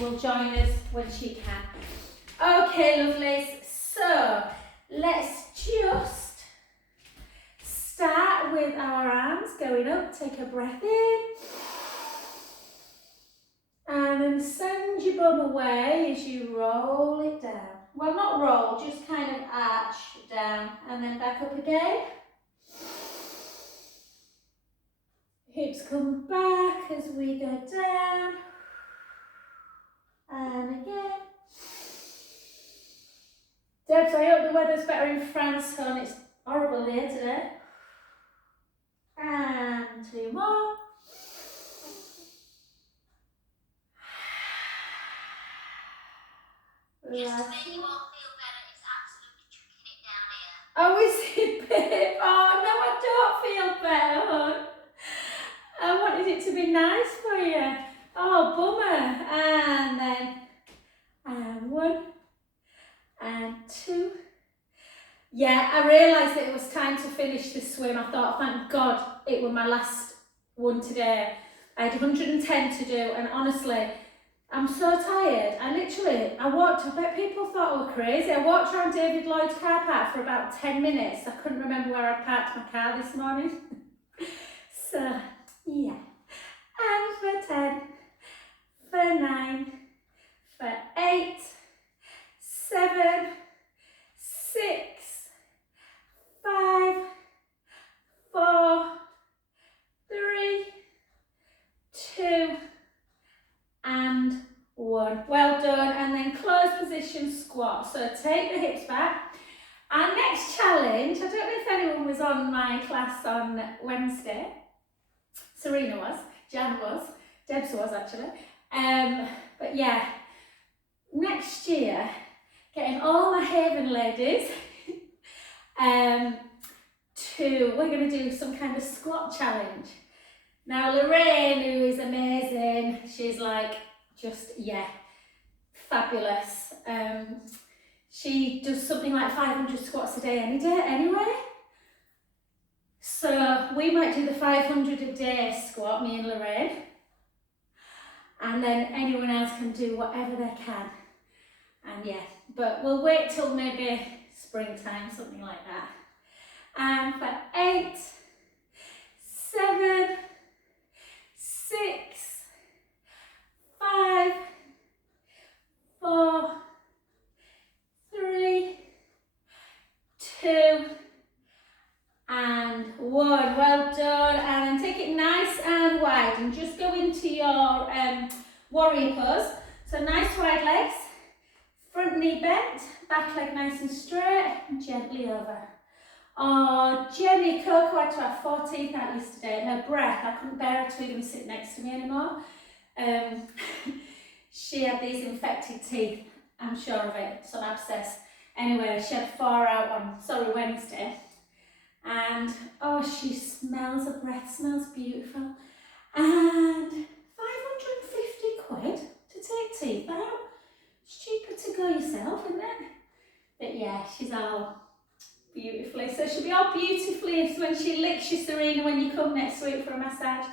will join us when she can. Okay, lovelies, so let's just start with our arms going up. Take a breath in. And then send your bum away as you roll it down. Well, not roll, just kind of arch down and then back up again. Hips come back as we go down. And again. Debs, I hope the weather's better in France, hon. It's horrible here today. And 2 more. Just to make you all feel better, it's absolutely chucking it down here. Oh, is it, babe? Oh, no, I don't feel better, hon. I wanted it to be nice for you. Oh, bummer. And then, and 1, and 2. Yeah, I realised that it was time to finish the swim. I thought, thank God, it was my last one today. I had 110 to do, and honestly, I'm so tired. I walked, I bet people thought I was crazy. I walked around David Lloyd's car park for about 10 minutes. I couldn't remember where I parked my car this morning. So, yeah. And for 10, for 9, for 8, 7, 6, 5, 4, 3, 2, and 1. Well done. And then close position squat. So take the hips back. Our next challenge, I don't know if anyone was on my class on Wednesday. Serena was, Jan was, Debs was actually. But yeah, next year, getting all my Haven ladies we're going to do some kind of squat challenge. Now Lorraine, who is amazing, she's like just, yeah, fabulous. She does something like 500 squats a day any day anyway. So we might do the 500 a day squat, me and Lorraine. And then anyone else can do whatever they can. And yeah, but we'll wait till maybe springtime, something like that. And for 8, 7, 6, 5, 4, 3, 2, and 1. Well done. And then take it nice and wide and just go into your warrior pose. So nice wide legs, front knee bent, back leg nice and straight, and gently over. Oh, Jenny Coco had to have 4 teeth out yesterday, and her breath, I couldn't bear her to even sit next to me anymore. She had these infected teeth, I'm sure of it, some abscess. Anyway, she had 4 out on, Wednesday. And, oh, she smells, her breath smells beautiful. And 550 quid to take teeth out. It's cheaper to go yourself, isn't it? But yeah, she's all beautifully. So she'll be all beautifully when she licks you, Serena, when you come next week for a massage.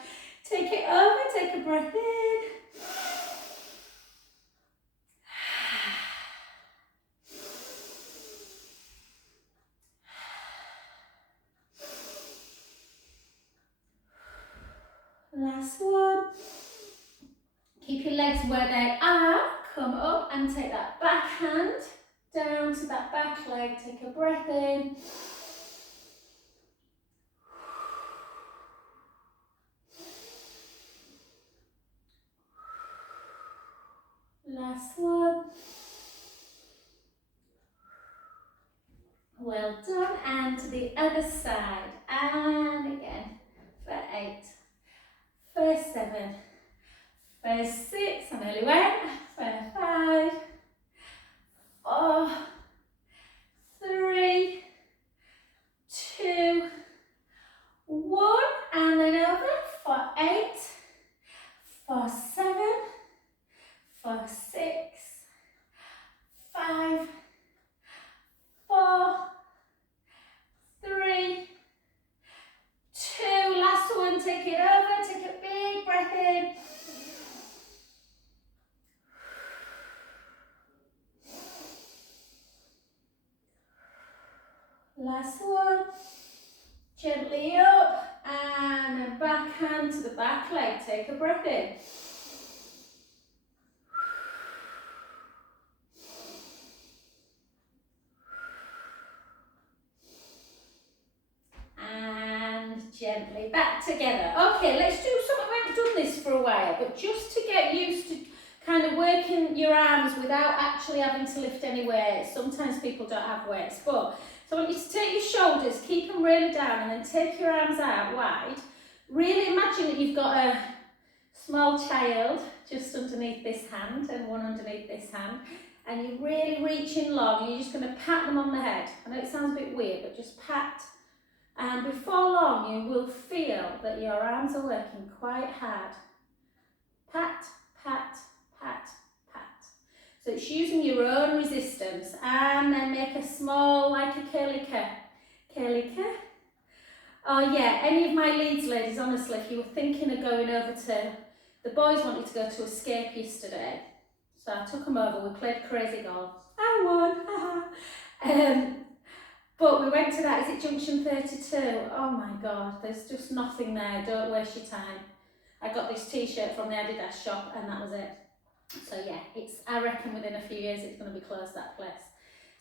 Take it over, take a breath in. Last one. Keep your legs where they are. Come up and take that back hand down to that back leg. Take a breath in. Last one. Well done. And to the other side. And again. For 8. For 7. For 6. I nearly went. For 5. 4. 3. 2. 1. And then over. For 8. For 7. For 6. 5. 4. 3. Last one. Gently up and then back hand to the back leg. Take a breath in. And gently back together. Okay, let's do something. We haven't done this for a while, but just to get used to kind of working your arms without actually having to lift any weights. Sometimes people don't have weights, but so I want you to take your shoulders, keep them really down, and then take your arms out wide. Really imagine that you've got a small child just underneath this hand and one underneath this hand, and you're really reaching long, and you're just going to pat them on the head. I know it sounds a bit weird, but just pat. And before long, you will feel that your arms are working quite hard. Pat, pat, pat, pat. So it's using your own resistance. And then make a small, like a curly cur. Curly cur. Oh yeah, any of my Leeds ladies, honestly, if you were thinking of going over to, the boys wanted to go to Escape yesterday. So I took them over, we played crazy golf. I won, but we went to that, is it Junction 32? Oh my God, there's just nothing there, don't waste your time. I got this t-shirt from the Adidas shop and that was it. So yeah, I reckon within a few years it's going to be closed, that place.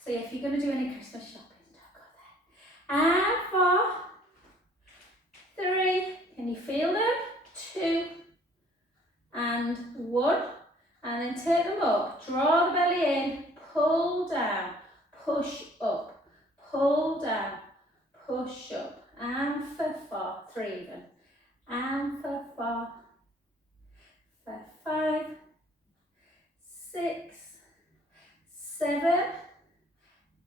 So yeah, if you're going to do any Christmas shopping, don't go there. And 4, 3, can you feel them? 2, and 1. And then take them up, draw the belly in, pull down, push up, pull down, push up, and for 4, 3 even, and for 4, for 5, 6, 7,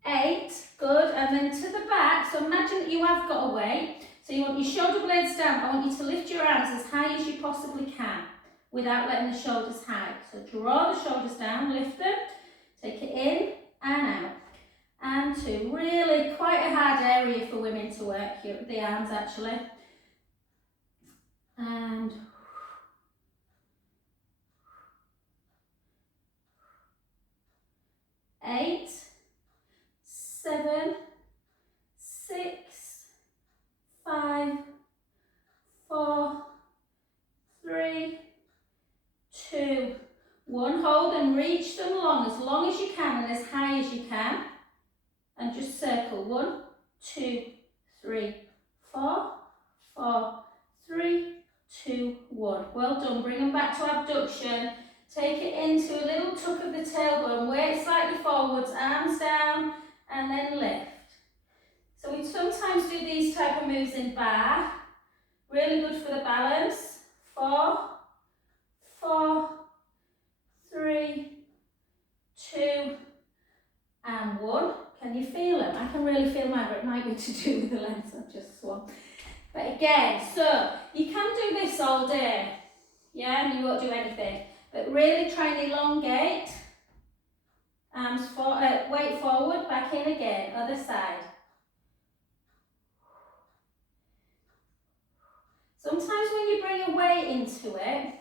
8, good, and then to the back. So imagine that you have got a weight, so you want your shoulder blades down. I want you to lift your arms as high as you possibly can without letting the shoulders hang. So draw the shoulders down, lift them, take it in and out. And 2, really quite a hard area for women to work, the arms actually. And 8, 7, 6, 5, 4, 3, 2, 1. Hold and reach them long as you can and as high as you can. And just circle 1, 2, 3, 4, 4, 3, 2, 1. Well done. Bring them back to abduction. Take it into a little tuck of the tailbone. Weight slightly forwards, arms down, and then lift. So we sometimes do these type of moves in bar. Really good for the balance. 4, 4, 3, 2, and 1. Can you feel them? I can really feel mine, but it might be to do with the length. I've just swung. But again, so you can do this all day, yeah, and you won't do anything. But really try and elongate. Arms weight forward, back in again, other side. Sometimes when you bring a weight into it,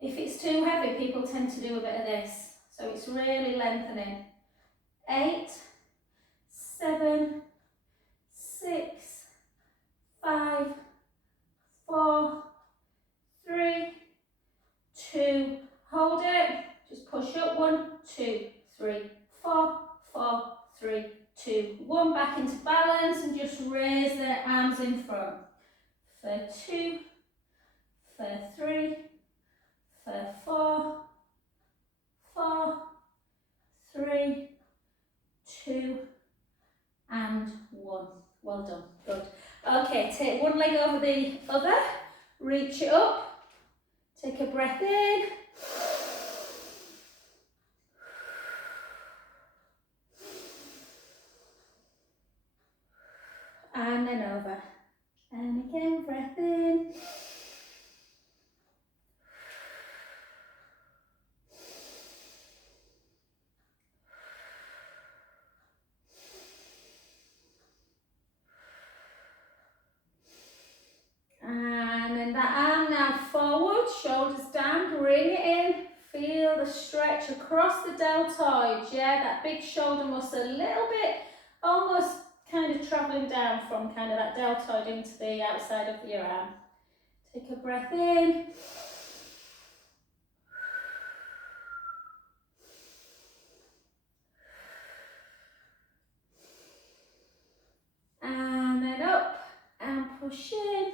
if it's too heavy, people tend to do a bit of this. So it's really lengthening. 8, 7, 6, 5, 4, 3, 2, hold it, just push up, 1, 2, 3, 4, 4, 3, 2, 1, back into balance and just raise the arms in front. For 2, for 3, for 4, 4, 3, 2, and 1. Well done, good. Okay, take one leg over the other, reach it up, take a breath in. And then over. And again, breath in. And then that arm now forward, shoulders down, bring it in. Feel the stretch across the deltoids, yeah, that big shoulder muscle, a little bit almost kind of travelling down from kind of that deltoid into the outside of your arm. Take a breath in. And then up and push in.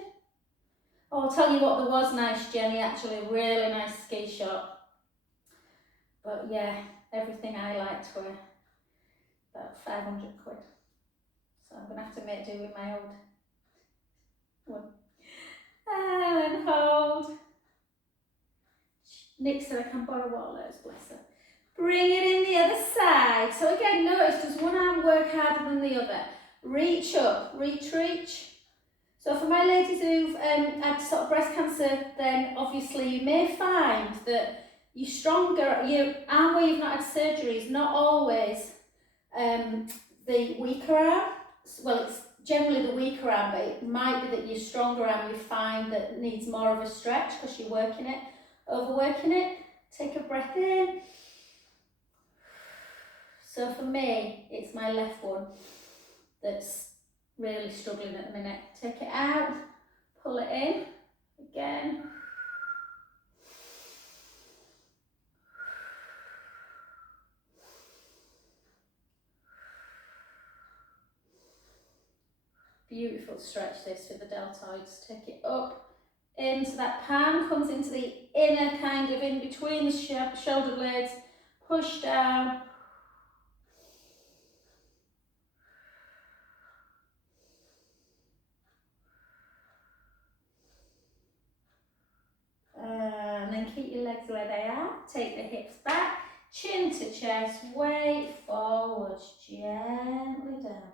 Oh, I'll tell you what, there was nice, Jenny, actually, a really nice ski shop. But yeah, everything I liked were about 500 quid. So I'm going to have to make do with my old one. And then hold. Nick said I can borrow one of those, bless her. Bring it in the other side. So again, notice does one arm work harder than the other? Reach up, reach, reach. So for my ladies who've had sort of breast cancer, then obviously you may find that you're stronger, your arm where you've not had surgery is not always the weaker arm. Well, it's generally the weaker arm, but it might be that your stronger arm you find that needs more of a stretch because you're working it, overworking it. Take a breath in. So for me, it's my left one that's really struggling at the minute. Take it out, pull it in, again. Beautiful stretch this with the deltoids. Take it up into that palm, comes into the inner kind of in between the shoulder blades, push down. And then keep your legs where they are. Take the hips back, chin to chest, weight forwards, gently down.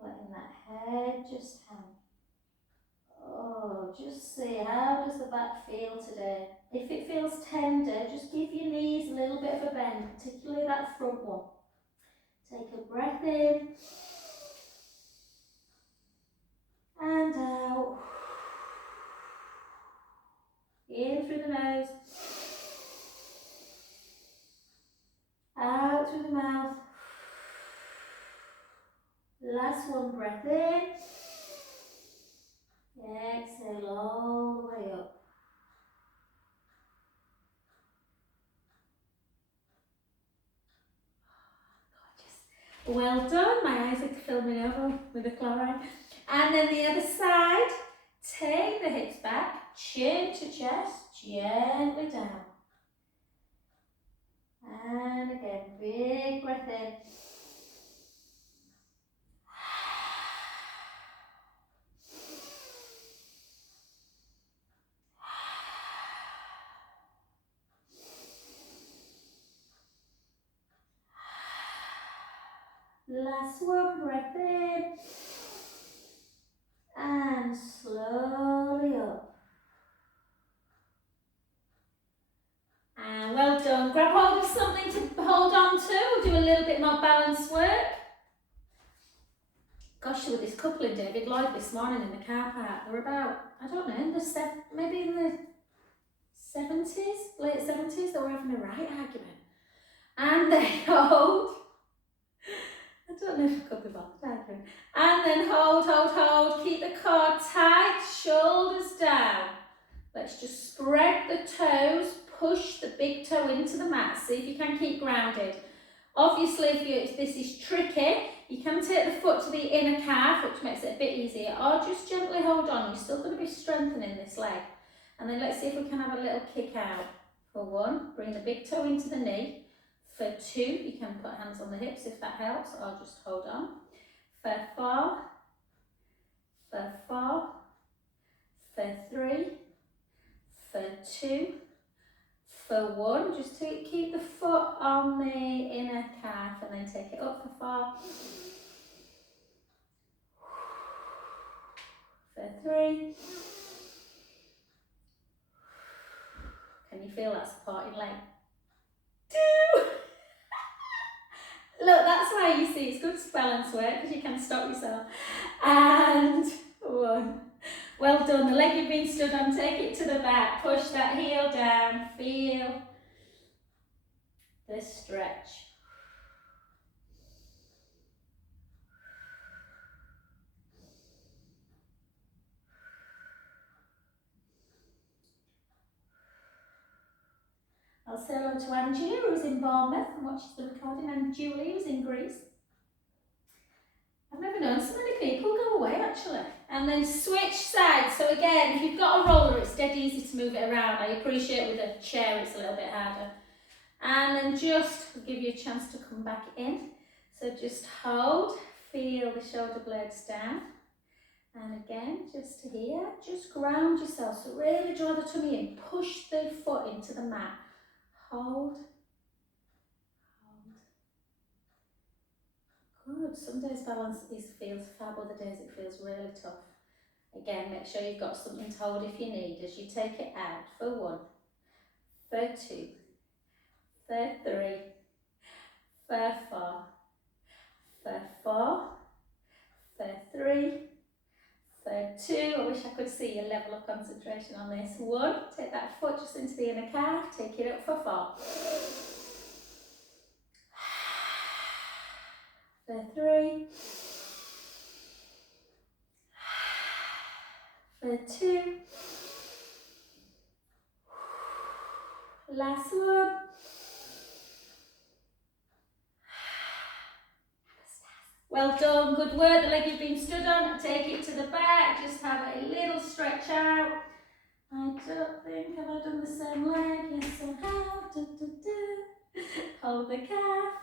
Letting that head just hang. Oh, just see, how does the back feel today? If it feels tender, just give your knees a little bit of a bend, particularly that front one. Take a breath in. And out. In through the nose. Out through the mouth. Last one, breath in. Exhale all the way up. Gorgeous. Well done. My eyes are filming over with the chloride. And then the other side. Take the hips back, chin to chest, gently down. And again, big breath in. Last one, breath in. And slowly up. And well done. Grab hold of something to hold on to. We'll do a little bit more balance work. Gosh, there was this couple in David Lloyd this morning in the car park. They were about, I don't know, maybe in the 70s, late 70s. They were having a right argument. And they hold. I don't know if I could be bothered arguing. And then hold, hold, hold. Keep the core tight, shoulders down. Let's just spread the toes, push the big toe into the mat. See if you can keep grounded. Obviously, if this is tricky, you can take the foot to the inner calf, which makes it a bit easier, or just gently hold on. You're still going to be strengthening this leg. And then let's see if we can have a little kick out. For one, bring the big toe into the knee. For two, you can put hands on the hips if that helps, or just hold on. For four, for four, for three, for two, for one. Just to keep the foot on the inner calf and then take it up for four. For three. Can you feel that supporting leg? Two. Look, that's why you see it's good balance work because you can stop yourself. And one. Well done. The leg you've been stood on, take it to the back. Push that heel down. Feel the stretch. say hello to Angela, who's in Bournemouth and watches the recording, and Julie, who's in Greece. I've never known so many people go away actually. And then switch sides. So again, if you've got a roller, it's dead easy to move it around. I appreciate with a chair it's a little bit harder. And then just give you a chance to come back in. So just hold, feel the shoulder blades down. And again, just here, just ground yourself. So really draw the tummy in, push the foot into the mat. Hold. Good. Some days balance feels fab, other days it feels really tough. Again, make sure you've got something to hold if you need as you take it out for 1, for 2, for 3, for 4, for 4, for 3, for 2. I wish I could see your level of concentration on this. 1, take that foot just into the inner calf, take it up for 4. For 3, for 2, last one. Well done, good work. The leg you've been stood on, take it to the back, just have a little stretch out. I don't think, have I done the same leg? Yes, I have. Da, da, da. Hold the calf.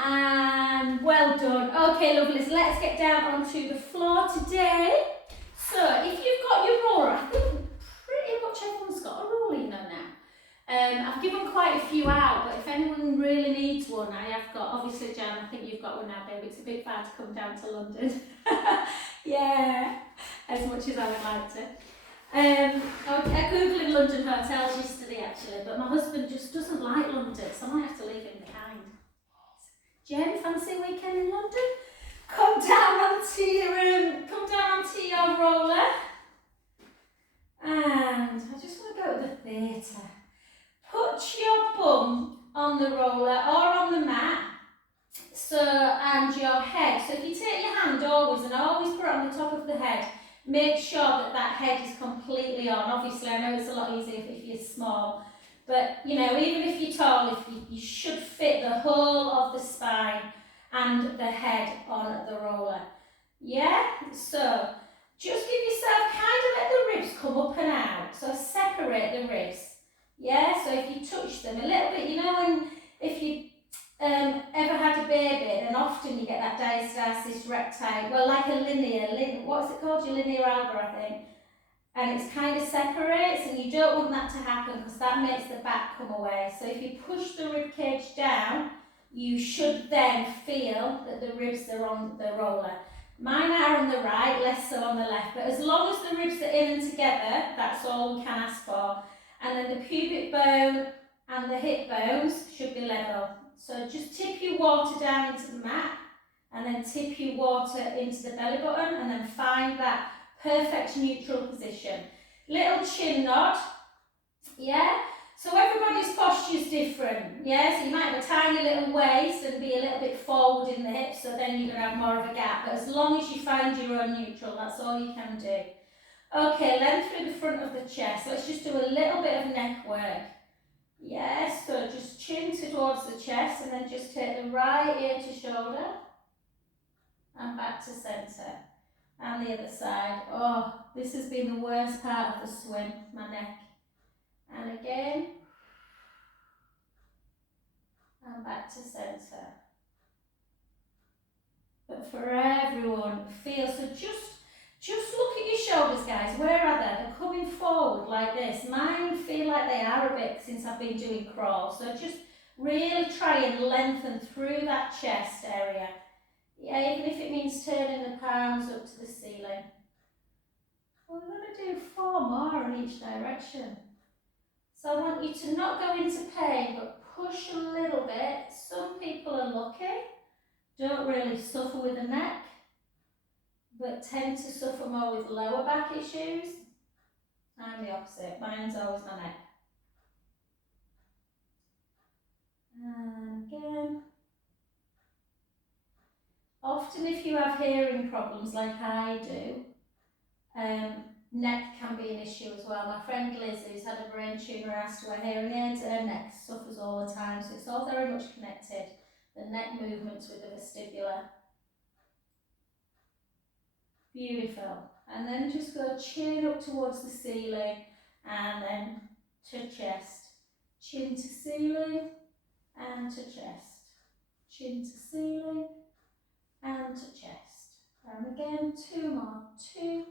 And well done. Okay, lovely. So let's get down onto the floor today. So if you've got your roller, I think pretty much everyone's got a roller, you know now. I've given quite a few out, but if anyone really needs one, I have got, obviously Jan, I think you've got one now, babe. It's a bit far to come down to London. Yeah, as much as I would like to. I googled London hotels yesterday actually, but my husband just doesn't like London, so I might have to leave him behind. Jen, fancy a weekend in London? Come down onto your roller. And I just want to go to the theatre. Put your bum on the roller or on the mat. So, and your head. So if you take your hand always and always put it on the top of the head, make sure that that head is completely on. Obviously, I know it's a lot easier if you're small. But, you know, even if you're tall, you should fit the whole of the spine and the head on the roller. Yeah? So, just give yourself, kind of let the ribs come up and out. So, separate the ribs. Yeah? So, if you touch them a little bit, you know, if you ever had a baby, then often you get that diastasis recti, well, like a what's it called? Your linear alba, I think. And it's kind of separates, and you don't want that to happen because that makes the back come away. So if you push the rib cage down, you should then feel that the ribs are on the roller. Mine are on the right, less so on the left, but as long as the ribs are in and together, that's all we can ask for. And then the pubic bone and the hip bones should be level. So just tip your water down into the mat, and then tip your water into the belly button, and then find that perfect neutral position. Little chin nod, yeah? So everybody's posture is different, yeah? So you might have a tiny little waist and be a little bit forward in the hips, so then you're going to have more of a gap. But as long as you find your own neutral, that's all you can do. Okay, length through the front of the chest. Let's just do a little bit of neck work. Yes, so just chin towards the chest, and then just take the right ear to shoulder and back to centre. And the other side. Oh, this has been the worst part of the swim, my neck. And again. And back to centre. But for everyone, feel, so just look at your shoulders, guys. Where are they? They're coming forward like this. Mine feel like they are a bit since I've been doing crawl. So just really try and lengthen through that chest area. Yeah, even if it means turning the palms up to the ceiling. We're going to do 4 more in each direction. So I want you to not go into pain, but push a little bit. Some people are lucky, don't really suffer with the neck, but tend to suffer more with lower back issues. I'm the opposite. Mine's always my neck. And again. often if you have hearing problems like I do, neck can be an issue as well. My friend Liz, who's had a brain tumour, has to wear hearing aids, her neck suffers all the time, so it's all very much connected, the neck movements with the vestibular. Beautiful. And then just go chin up towards the ceiling and then to chest. Chin to ceiling and to chest. Chin to ceiling and to chest. And again, 2 more. 2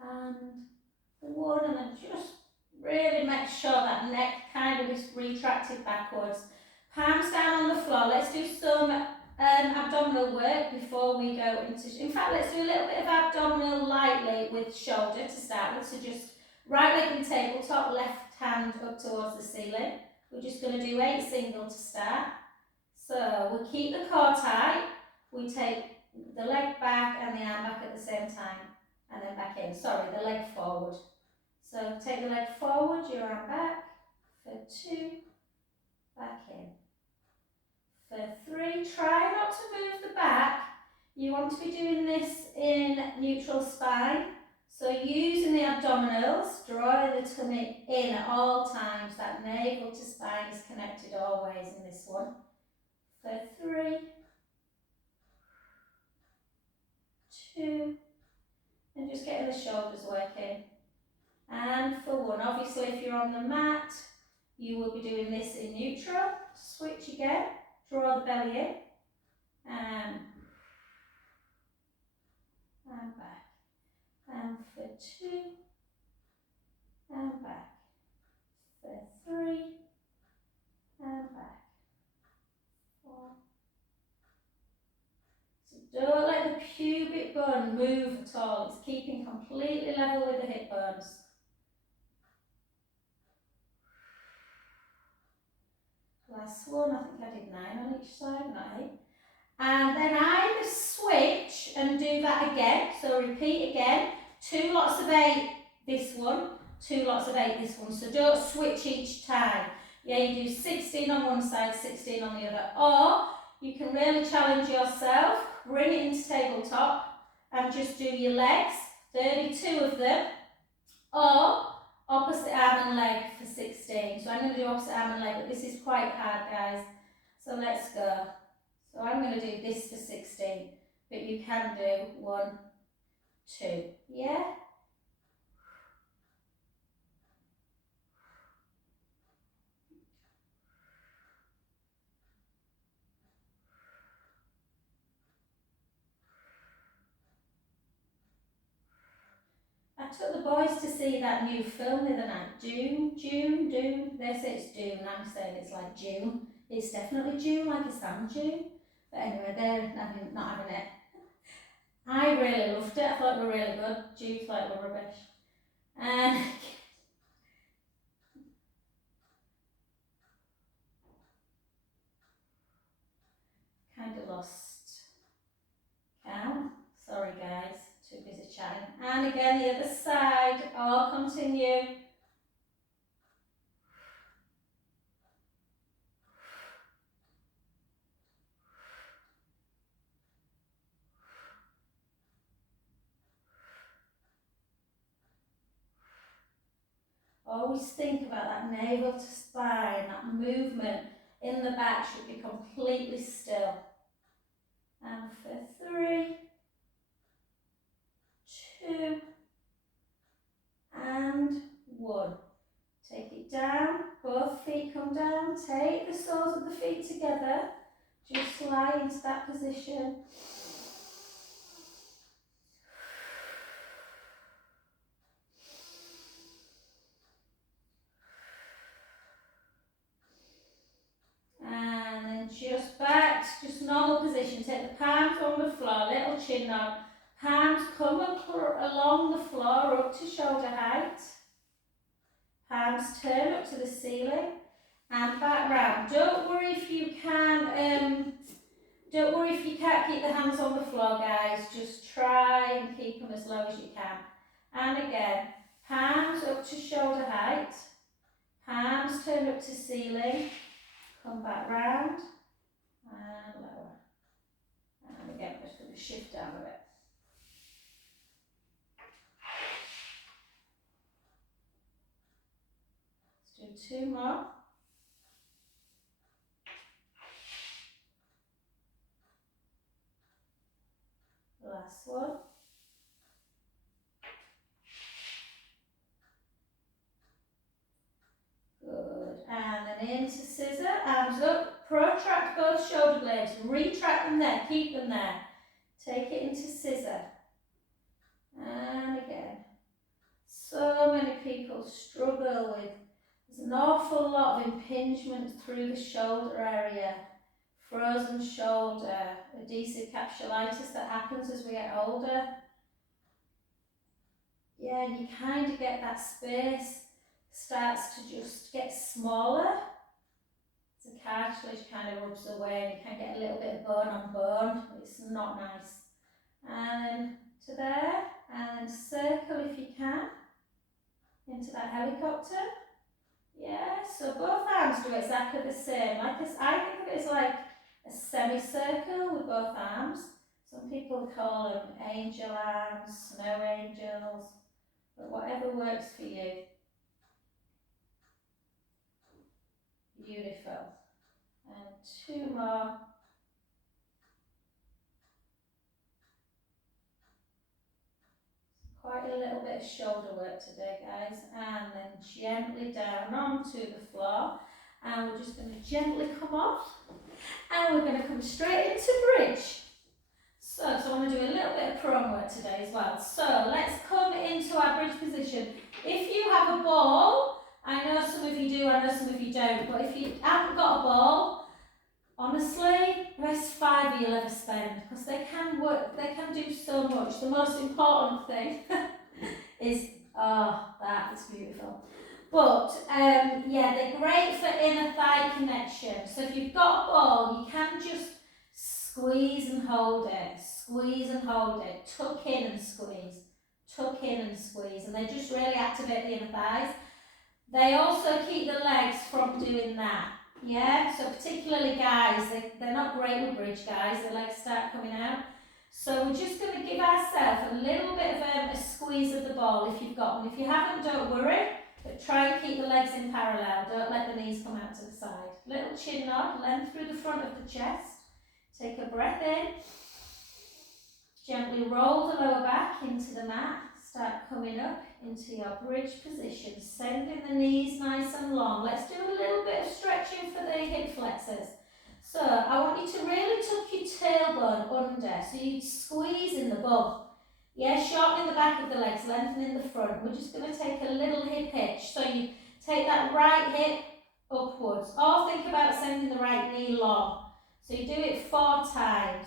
and 1, and then just really make sure that neck kind of is retracted backwards. Palms down on the floor. Let's do some abdominal work before we go into, in fact let's do a little bit of abdominal lightly with shoulder to start with. So just right leg in tabletop, left hand up towards the ceiling. We're just going to do 8 single to start. So we'll keep the core tight, we take the leg back and the arm back at the same time, and then back in, sorry, the leg forward. So take the leg forward, your arm back, for 2, back in. For 3, try not to move the back. You want to be doing this in neutral spine. So using the abdominals, drawing the tummy in at all times. That navel to spine is connected always in this one. For 3, 2, and just getting the shoulders working. And for 1, obviously if you're on the mat, you will be doing this in neutral. Switch again. Draw the belly in, and back, and for 2, and back, for 3, and back, 4. So don't let the pubic bone move at all, it's keeping completely level with the hip bones. Last one, I think I did 9 on each side, not 8. And then either switch and do that again, so repeat again, 2 lots of 8 this one, 2 lots of 8 this one, so don't switch each time. Yeah, you do 16 on one side, 16 on the other, or you can really challenge yourself, bring it into tabletop and just do your legs, 32 of them, or opposite arm and leg for 16. So I'm going to do opposite arm and leg, but this is quite hard, guys, so let's go. So I'm going to do this for 16, but you can do 1, 2, yeah? I took the boys to see that new film the other night, Dune. They say it's Dune, I'm saying it's like June. It's definitely June, like a sand dune. But anyway, they're not having it. I really loved it, I thought they were really good. Jude thought they were rubbish. And kind of lost count. Sorry guys, too busy chatting. And again, the other side, all continue. Always think about that navel to spine, that movement in the back should be completely still. And for 3, 2, and 1. Take it down, both feet come down, take the soles of the feet together, just lie into that position. And then just back, just normal position. Take the palms on the floor, little chin nod. Palms come along the floor up to shoulder height. Palms turn up to the ceiling and back round. Don't worry if you can't keep the hands on the floor, guys. Just try and keep them as low as you can. And again, palms up to shoulder height. Palms turn up to ceiling. Come back round and lower. shift down a bit. Let's do 2 more. Last one. Good. And then into scissor, arms up. Protract both shoulder blades. Retract them there. Keep them there. Take it into scissor. And again. So many people struggle with, there's an awful lot of impingement through the shoulder area. Frozen shoulder, adhesive capsulitis that happens as we get older. Yeah, you kind of get that space starts to just get smaller. The cartilage kind of rubs away and you can get a little bit of bone on bone. It's not nice. And then to there, and then circle if you can into that helicopter. Yeah, so both arms do exactly the same. I think of it as like a semicircle with both arms. Some people call them angel arms, snow angels, but whatever works for you. Beautiful. And 2 more. Quite a little bit of shoulder work today, guys. And then gently down onto the floor. And we're just going to gently come off. And we're going to come straight into bridge. So I want to do a little bit of prone work today as well. So let's come into our bridge position. If you have a ball, I know some of you do, I know some of you don't, but if you haven't got a ball, honestly, best five you'll ever spend, because they can work, they can do so much. The most important thing is, oh, that is beautiful. But yeah, they're great for inner thigh connection. So if you've got a ball, you can just squeeze and hold it, squeeze and hold it, tuck in and squeeze, tuck in and squeeze, and they just really activate the inner thighs. They also keep the legs from doing that. Yeah, so particularly guys, they're not great with bridge, guys, their legs start coming out. So we're just going to give ourselves a little bit of a squeeze of the ball if you've got one. If you haven't, don't worry, but try and keep the legs in parallel. Don't let the knees come out to the side. Little chin nod, length through the front of the chest. Take a breath in. Gently roll the lower back into the mat. Start coming up into your bridge position, sending the knees nice and long. Let's do a little bit of stretching for the hip flexors. So I want you to really tuck your tailbone under, so you squeeze in the bum. Yeah, shortening the back of the legs, lengthening the front. We're just going to take a little hip hitch. So you take that right hip upwards, or think about sending the right knee long. So you do it 4 times.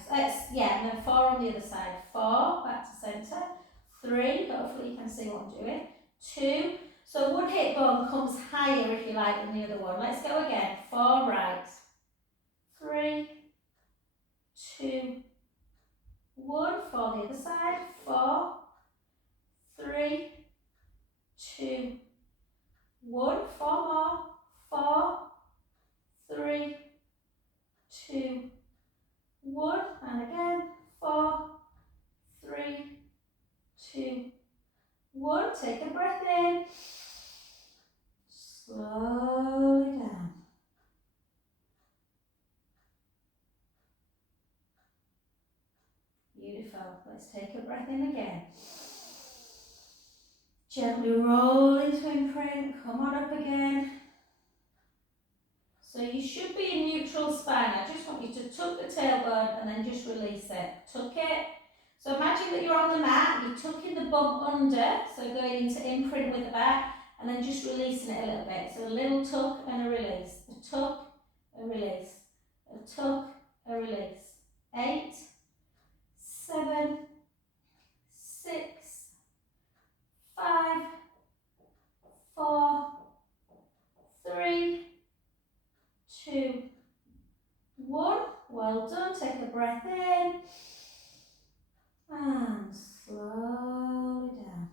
Yeah, and then 4 on the other side. 4, back to centre. 3, hopefully you can see what I'm doing. 2, so one hip bone comes higher if you like than the other one. Let's go again. 4 right. 3, 2, 1. 4 the other side. 4, 3, 2, 1. 4 more. 4, 3, 2, 1. And again. 4, 3, 2, 1. Take a breath in. Slowly down. Beautiful. Let's take a breath in again. Gently roll into imprint. Come on up again. So you should be in neutral spine. I just want you to tuck the tailbone and then just release it. Tuck it. So imagine that you're on the mat, you're tucking the bum under, so going into imprint with the back, and then just releasing it a little bit. So a little tuck and a release. A tuck, a release. A tuck, a release. 8, 7, 6, 5, 4, 3, 2, 1. Well done. Take a breath in. And slowly down.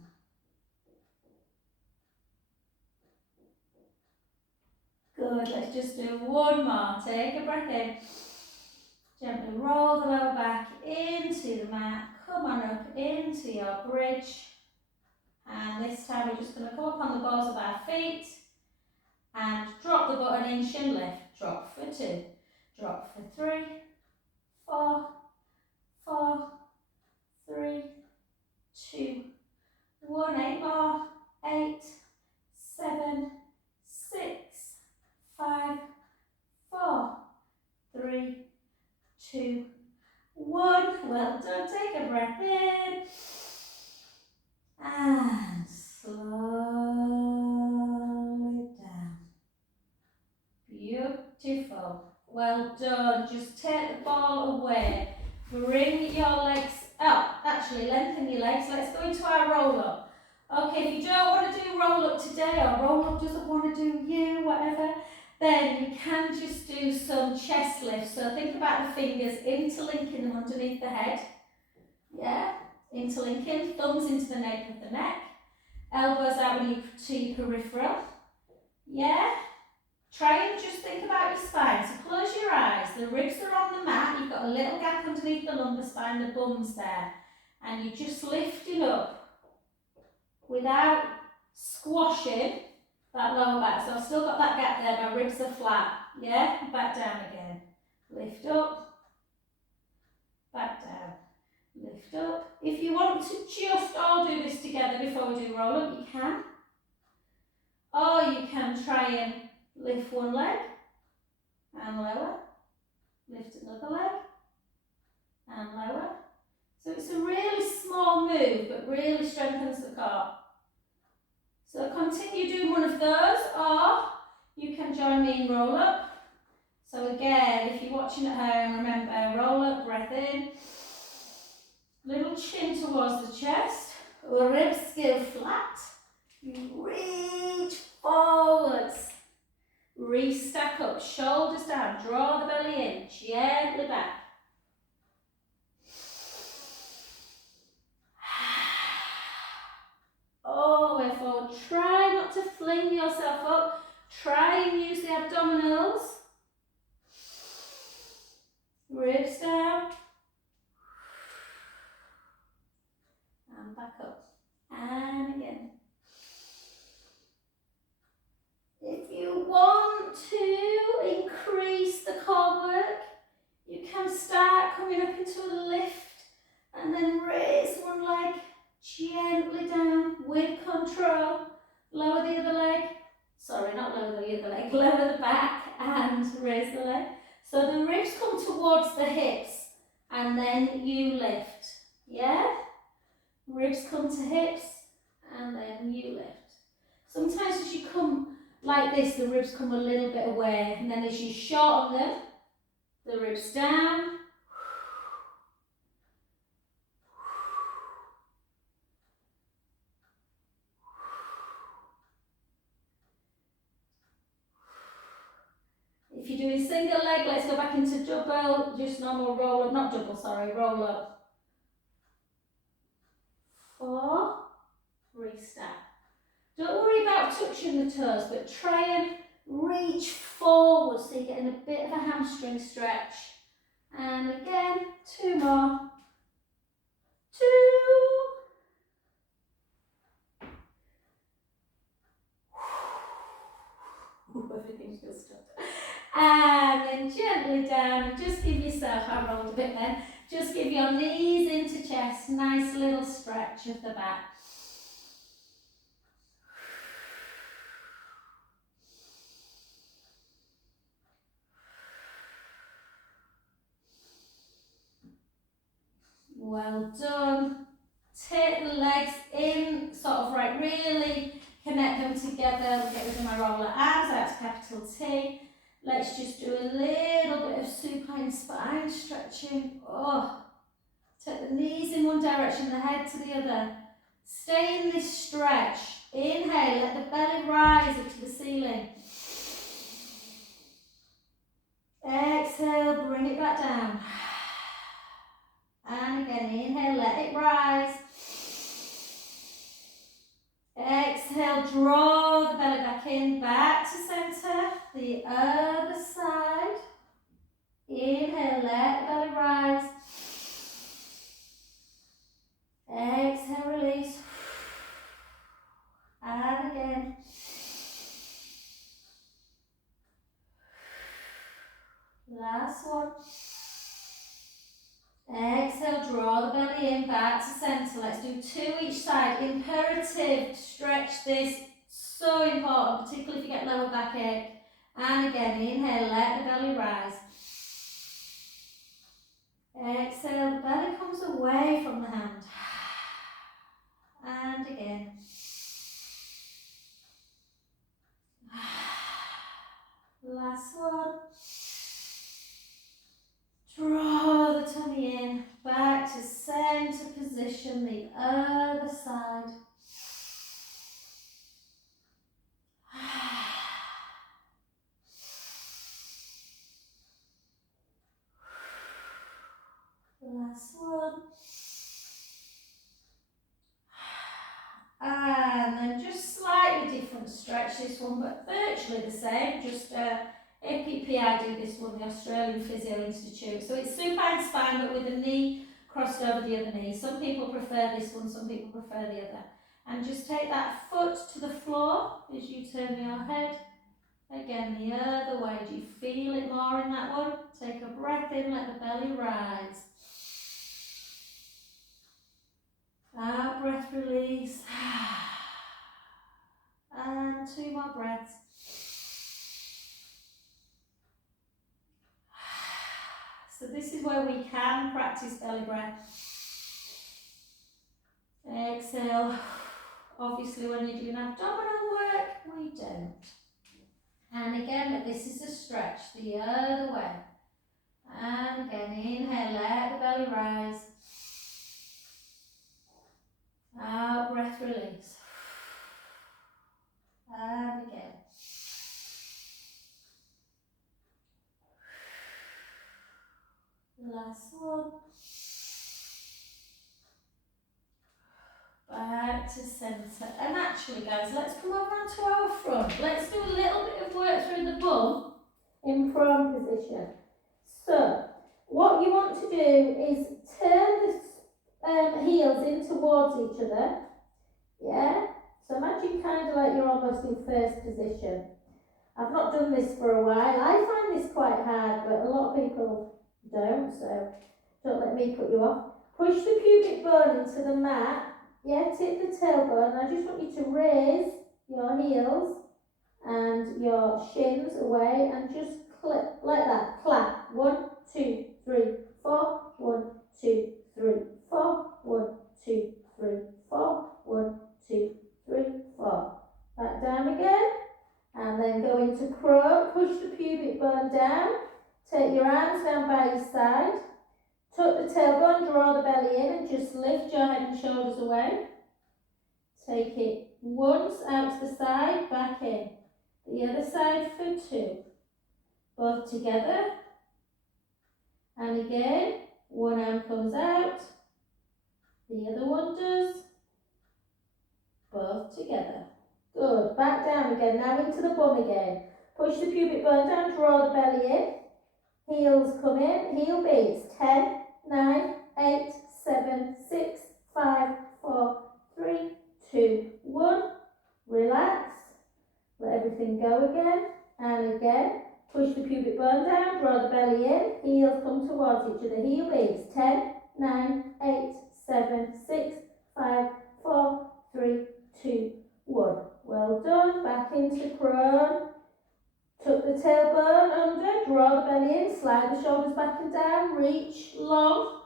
Good, let's just do one more. Take a breath in. Gently roll the lower back into the mat. into your bridge. And this time we're just going to come up on the balls of our feet and drop the button in, shin lift. Drop for 2, drop for 3, 4, 4, 3, 2, 1. 8 more. 8, 7, 6, 5, 4, 3, 2, 1. Well done. Take a breath in. And slow it down. Beautiful. Well done. Just take the ball away. Bring your legs up. Actually, lengthen your legs. Let's go into our roll up. Okay, if you don't want to do roll up today, or roll up doesn't want to do you, whatever, then you can just do some chest lifts. So think about the fingers interlinking them underneath the head. Yeah, interlinking, thumbs into the nape of the neck, elbows out to your peripheral. Yeah. Try and just think about your spine. So close your eyes. The ribs are on the mat. You've got a little gap underneath the lumbar spine. The bum's there. And you're just lifting up without squashing that lower back. So I've still got that gap there. My ribs are flat. Yeah? Back down again. Lift up. Back down. Lift up. If you want to just all do this together before we do roll up, you can. Or you can try and lift one leg and lower, lift another leg and lower. So it's a really small move, but really strengthens the core. So continue doing one of those, or you can join me in roll up. So again, if you're watching at home, remember roll up, breath in, little chin towards the chest, ribs go flat, you reach forwards. Re-stack up, shoulders down, draw the belly in, gently back. All the way forward. Try not to fling yourself up. Try and use the abdominals. Ribs down. And back up. And again. If you want to increase the core work, you can start coming up into a lift and then raise one leg gently down with control. Lower the other leg. Sorry, not lower the other leg. Lower the back and raise the leg. So the ribs come towards the hips and then you lift. Yeah? Ribs come to hips and then you lift. Sometimes as you come like this, the ribs come a little bit away, and then as you shorten them, the ribs down. If you're doing single leg, let's go back into double, just normal roll up, not double, sorry, roll up. 4, re-stack. Don't worry about touching the toes, but try and reach forward so you're getting a bit of a hamstring stretch. And again, 2 more. 2. Everything's just stopped. And then gently down, and just give yourself, I rolled a bit then, just give your knees into chest, nice little stretch of the back. Well done. Take the legs in, sort of right, really connect them together. Get rid of my roller arms out to capital T. Let's just do a little bit of supine spine stretching. Oh, take the knees in one direction, the head to the other. Stay in this stretch. Inhale, let the belly rise up to the ceiling. Exhale, bring it back down. And again, inhale, let it rise. Exhale, draw the belly back in, back to centre. The other side. Inhale, let the belly rise. Exhale. draw the belly in, back to centre. Let's do 2 each side. Imperative to stretch this. So important, particularly if you get lower back ache. And again, inhale, let the belly rise. Exhale, the belly comes away from the hand. And again. Last one. Draw the tummy in, back to centre position, the other side. Last one. And then just slightly different stretch this one, but virtually the same, just APPI do this one, the Australian Physio Institute. So it's supine spine, but with the knee crossed over the other knee. Some people prefer this one, some people prefer the other. And just take that foot to the floor as you turn your head. Again, the other way. Do you feel it more in that one? Take a breath in, let the belly rise. Out, breath release. And 2 more breaths. So this is where we can practice belly breath. Exhale. Obviously when you're doing abdominal work, we don't. And again, but this is a stretch the other way. And again, inhale, let the belly rise. Out, breath release. And again. Last one. Back to centre. And actually guys, let's come over onto our front. Let's do a little bit of work through the bum in prone position. So, what you want to do is turn the heels in towards each other. Yeah? So imagine kind of like you're almost in first position. I've not done this for a while. I find this quite hard, but a lot of people don't, so don't let me put you off. Push the pubic bone into the mat. Yeah, tip the tailbone. I just want you to raise your heels and your shins away and just clip like that. Clap. 1, 2, 3, 4. 1, 2, 3, 4. 1, 2, 3, 4. 1, 2, 3, 4. Back down again. And then go into prone. Push the pubic bone down. Take your arms down by your side. Tuck the tailbone, draw the belly in and just lift your head and shoulders away. Take it once out to the side, back in. The other side for 2. Both together. And again, one arm comes out. The other one does. Both together. Good. Back down again. Now into the bum again. Push the pubic bone down, draw the belly in. Heels come in. Heel beats. 10, 9, 8, 7, 6, 5, 4, 3, 2, 1. Relax. Let everything go again. And again. Push the pubic bone down, draw the belly in. Heels come towards each other. Heel beats. 10, 9, 8, 7, 6, 5, 4, 3, 2, 1. Well done. Back into prone. Tuck the tailbone under, draw the belly in, slide the shoulders back and down, reach long,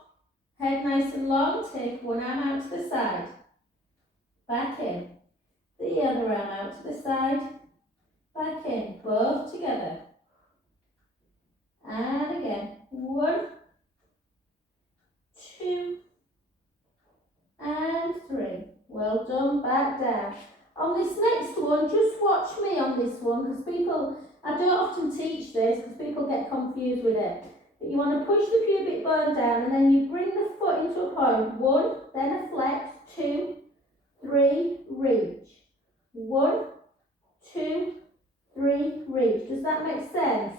head nice and long, take one arm out to the side, back in, the other arm out to the side, back in, both together, and again, 1, 2, and 3, well done, back down. On this next one, just watch me on this one, because I don't often teach this because people get confused with it. But you want to push the pubic bone down and then you bring the foot into a point. 1, then a flex, 2, 3, reach. 1, 2, 3, reach. Does that make sense?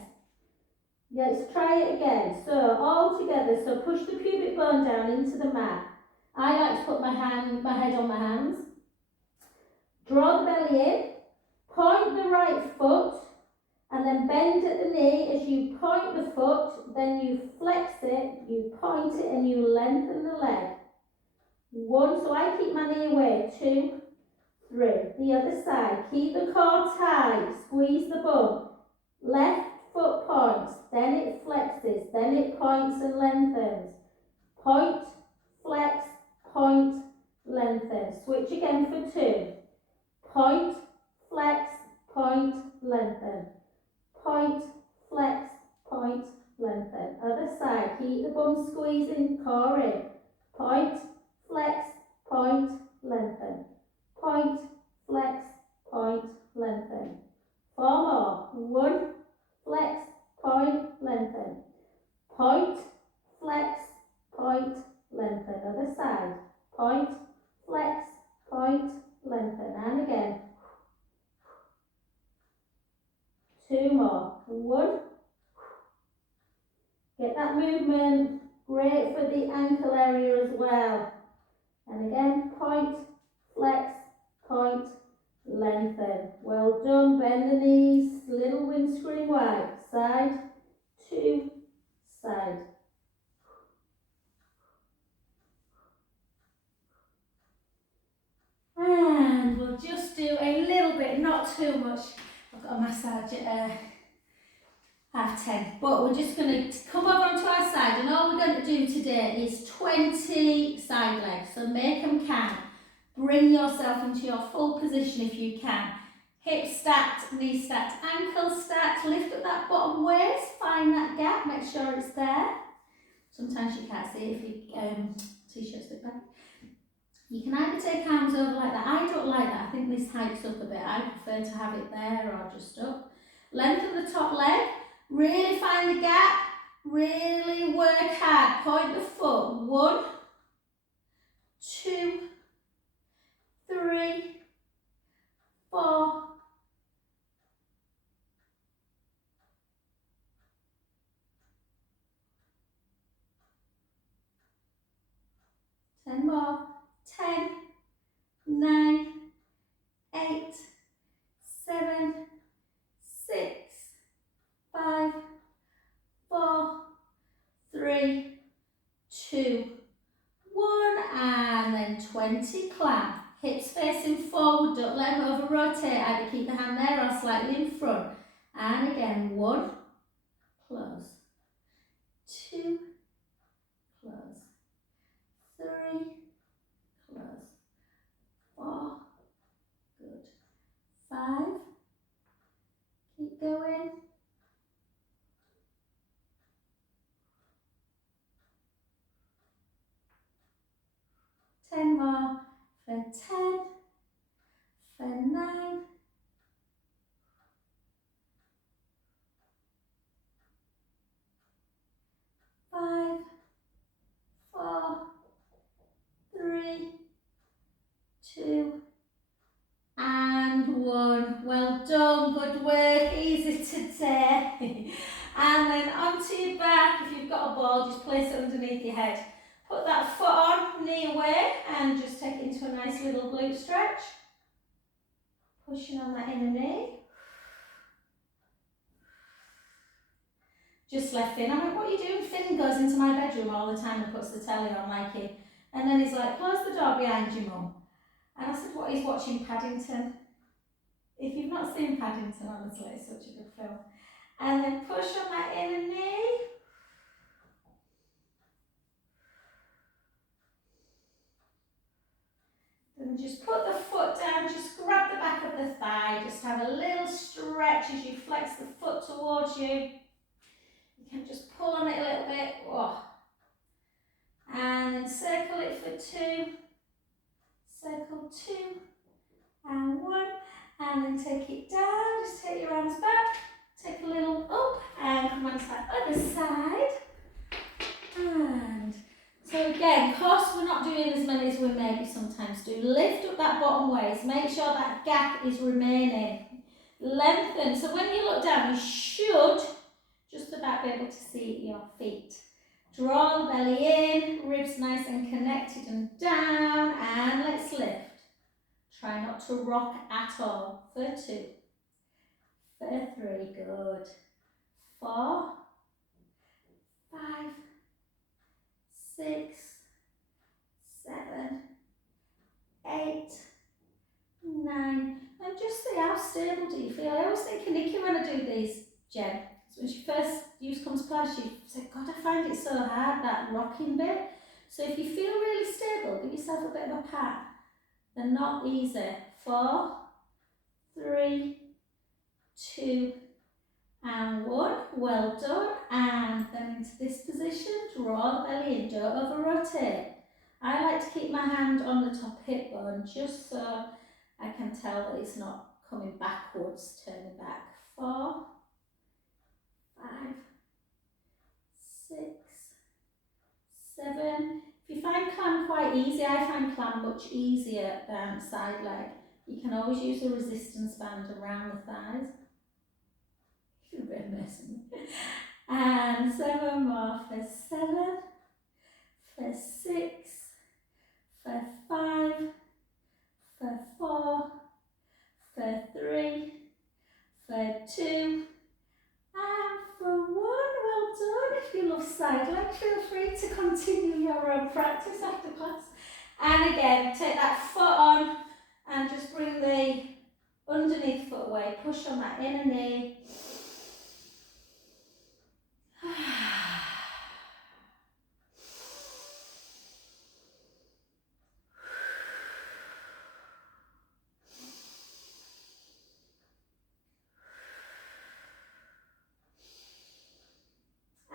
Let's try it again. So all together, so push the pubic bone down into the mat. I like to put my head on my hands. Draw the belly in, point the right foot And then bend at the knee as you point the foot, then you flex it, you point it and you lengthen the leg. 1, so I keep my knee away, 2, 3. The other side, keep the core tight, squeeze the bum. Left foot points, then it flexes, then it points and lengthens. Point, flex, point, lengthen. Switch again for 2. Point, flex, point, lengthen. Point, flex, point, lengthen. Other side, keep the bum squeezing, core in. Point, flex, point, lengthen. Point, flex, point, lengthen. 4 more. 1, flex, point, lengthen. Point, flex, point, lengthen. Other side. Point, flex, point, lengthen. And again. 2 more. 1. Get that movement. Great for the ankle area as well. And again, point, flex, point, lengthen. Well done. Bend the knees. Little windscreen wide. Side to side. And we'll just do a little bit, not too much. I've got a massage at 10:30, but we're just going to come over onto our side, and all we're going to do today is 20 side legs, so make them count. Bring yourself into your full position if you can. Hips stacked, knees stacked, ankles stacked. Lift up that bottom waist, find that gap, make sure it's there. Sometimes you can't see it if your t-shirt's a bit back. You can either take arms over like that. I don't like that. I think this hikes up a bit. I prefer to have it there or just up. Lengthen the top leg. Really find the gap. Really work hard. Point the foot. 1, 2, 3, 4. 10 more. 10, 9, 8, 7, 6, 5, 4, 3, 2, 1, and then 20 clamp. Hips facing forward, don't let them over rotate. Either keep the hand there or slightly in front. And again, 1, close, 2, close, 3, close, 4, good, 5, keep going, 10 more, for 10, for 9, 5, 4, 3, 2, and 1. Well done, good work, easy today. And then onto your back. If you've got a ball, just place it underneath your head. Put that foot on, knee away, and just take it into a nice little glute stretch. Pushing on that inner knee. Just left in. I went, what are you doing? Finn goes into my bedroom all the time and puts the telly on like it. And then he's like, close the door behind you, Mum. And I said, what, he's watching Paddington. If you've not seen Paddington, honestly, it's such a good film. And then push on that inner knee. And just put the foot down, just grab the back of the thigh, just have a little stretch as you flex the foot towards you. You can just pull on it a little bit. Oh. And then circle it for 2. Circle 2 and 1. And then take it down, just take your arms back, take a little up and come on to that other side. And so again, of course we're not doing as many as we maybe sometimes do. Lift up that bottom waist, make sure that gap is remaining. Lengthen, so when you look down you should just about be able to see your feet. Draw the belly in, ribs nice and connected and down, and let's lift. Try not to rock at all. For 2, for 3, good. 4, 5, 6, 7, 8, 9, and just see how stable do you feel. I always think of Nikki when I do these, Jen. So when she first used comes to Pilates, she said, God, I find it so hard, that rocking bit. So if you feel really stable, give yourself a bit of a pat. They're not easy. 4, 3, 2, and 1. Well done. And then into this position, draw the belly in, don't over rotate. I like to keep my hand on the top hip bone just so I can tell that it's not coming backwards, turning back. 4, 5, 6, 7. If you find climb quite easy, I find climb much easier than side leg. You can always use a resistance band around the thighs. You're a bit messy. And 7 more for 7, for 6, for 5, for 4, for 3, for 2, and for 1. Well done. If you love side leg, feel free to continue your own practice after class. And again, take that foot on and just bring the underneath foot away. Push on that inner knee.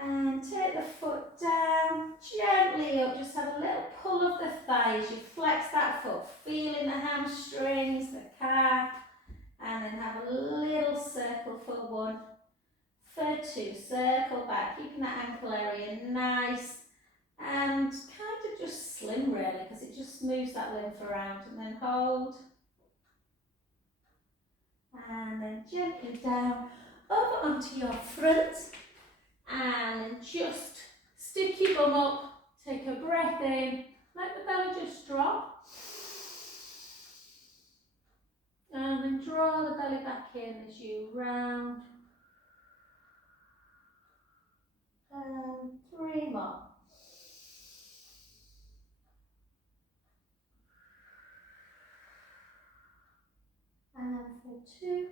And take the foot down, gently up, just have a little pull of the thighs. You flex that foot, feeling the hamstrings, the calf, and then have a little circle for 1, for 2, circle back, keeping that ankle area nice and kind of just slim really, because it just moves that lymph around, and then hold, and then gently down, over onto your front, and just stick your bum up, take a breath in, let the belly just drop, and then draw the belly back in as you round, and 3 more. And for 2,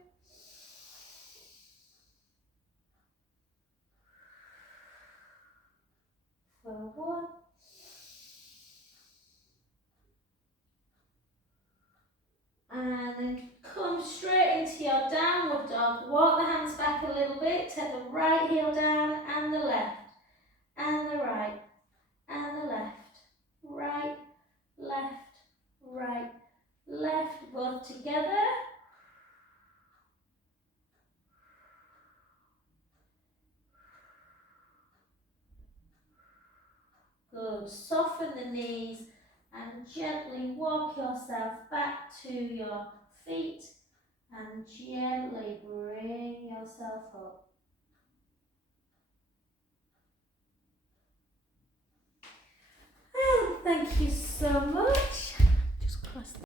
for 1, and then come straight into your downward dog. Walk the hands back a little bit, take the right heel down and the left, and the right, and the left, right, left, right, left, both together. Good, soften the knees and gently walk yourself back to your feet and gently bring yourself up. Thank you so much.